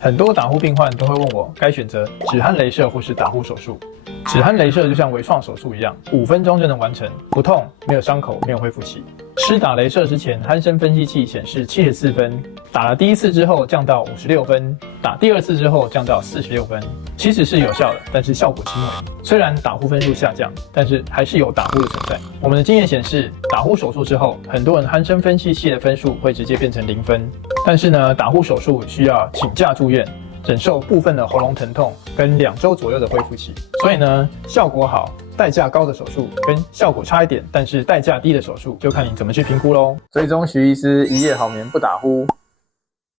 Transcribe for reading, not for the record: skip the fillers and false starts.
很多打呼病患都会问我，该选择止鼾雷射或是打呼手术。止鼾雷射就像微创手术一样，5分钟就能完成，不痛，没有伤口，没有恢复期。施打雷射之前，鼾声分析器显示74分，打了第一次之后降到56分，打第二次之后降到46分，其实是有效的，但是效果轻微。虽然打呼分数下降，但是还是有打呼的存在。我们的经验显示，打呼手术之后，很多人鼾声分析器的分数会直接变成0分。但是呢，打呼手术需要请假住院，忍受部分的喉咙疼痛跟2周左右的恢复期。所以呢，效果好、代价高的手术跟效果差一点，但是代价低的手术，就看你怎么去评估咯。追踪徐医师，一夜好眠不打呼。